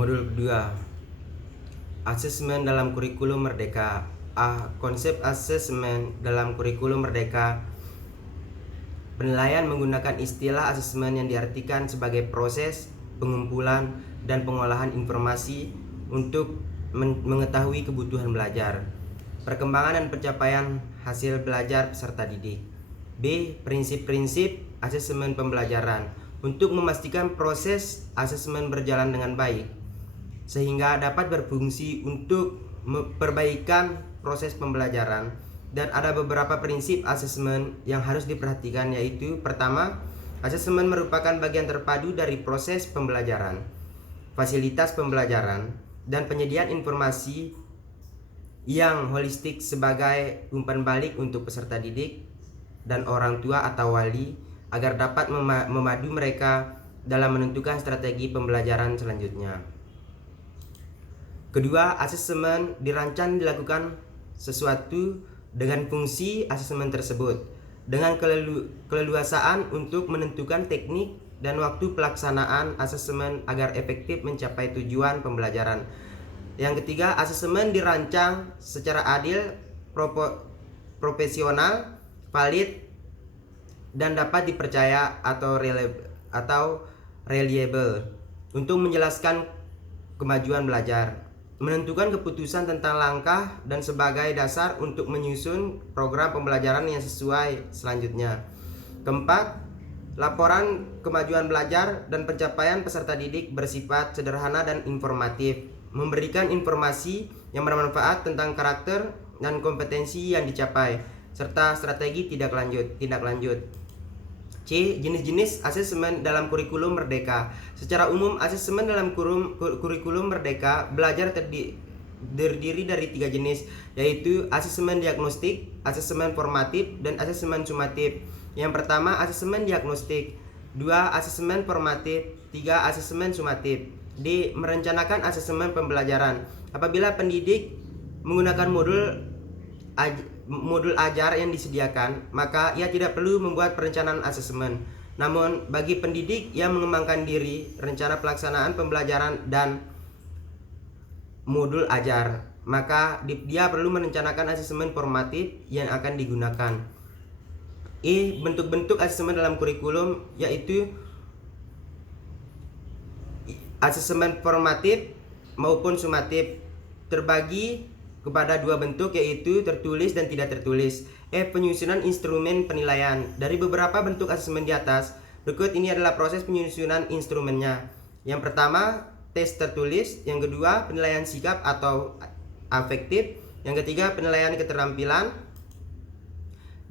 Modul kedua, asesmen dalam kurikulum merdeka. Konsep asesmen dalam kurikulum merdeka. Penilaian menggunakan istilah asesmen yang diartikan sebagai proses pengumpulan dan pengolahan informasi untuk mengetahui kebutuhan belajar, perkembangan dan pencapaian hasil belajar peserta didik. B. Prinsip-prinsip asesmen pembelajaran untuk memastikan proses asesmen berjalan dengan baik sehingga dapat berfungsi untuk perbaikan proses pembelajaran. Dan ada beberapa prinsip asesmen yang harus diperhatikan, yaitu pertama, asesmen merupakan bagian terpadu dari proses pembelajaran, fasilitas pembelajaran, dan penyediaan informasi yang holistik sebagai umpan balik untuk peserta didik dan orang tua atau wali agar dapat memadu mereka dalam menentukan strategi pembelajaran selanjutnya. Kedua, asesmen dirancang dilakukan sesuatu dengan fungsi asesmen tersebut dengan keleluasaan untuk menentukan teknik dan waktu pelaksanaan asesmen agar efektif mencapai tujuan pembelajaran. Yang ketiga, asesmen dirancang secara adil, profesional, valid, dan dapat dipercaya atau reliable untuk menjelaskan kemajuan belajar, menentukan keputusan tentang langkah dan sebagai dasar untuk menyusun program pembelajaran yang sesuai selanjutnya. Keempat, laporan kemajuan belajar dan pencapaian peserta didik bersifat sederhana dan informatif, memberikan informasi yang bermanfaat tentang karakter dan kompetensi yang dicapai serta strategi tindak lanjut. C. Jenis-jenis asesmen dalam kurikulum merdeka. Secara umum, asesmen dalam kurikulum merdeka belajar terdiri dari 3 jenis, yaitu asesmen diagnostik, asesmen formatif, dan asesmen sumatif. Yang pertama, asesmen diagnostik. 2. Asesmen formatif. 3. Asesmen sumatif. D. Merencanakan asesmen pembelajaran. Apabila pendidik menggunakan modul ajar yang disediakan, maka ia tidak perlu membuat perencanaan asesmen. Namun, bagi pendidik yang mengembangkan diri, rencana pelaksanaan pembelajaran dan modul ajar, maka dia perlu merencanakan asesmen formatif yang akan digunakan. E. Bentuk-bentuk asesmen dalam kurikulum, yaitu asesmen formatif maupun sumatif, terbagi kepada 2 bentuk, yaitu tertulis dan tidak tertulis. Penyusunan instrumen penilaian. Dari beberapa bentuk asesmen di atas, berikut ini adalah proses penyusunan instrumennya. Yang pertama, tes tertulis. Yang kedua, penilaian sikap atau afektif. Yang ketiga, penilaian keterampilan.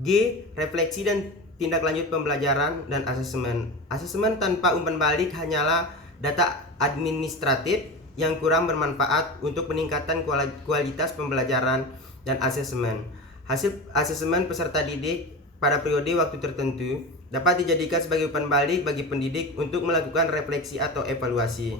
G. Refleksi dan tindak lanjut pembelajaran dan asesmen. Asesmen tanpa umpan balik hanyalah data administratif yang kurang bermanfaat untuk peningkatan kualitas pembelajaran dan asesmen. Hasil asesmen peserta didik pada periode waktu tertentu dapat dijadikan sebagai umpan balik bagi pendidik untuk melakukan refleksi atau evaluasi.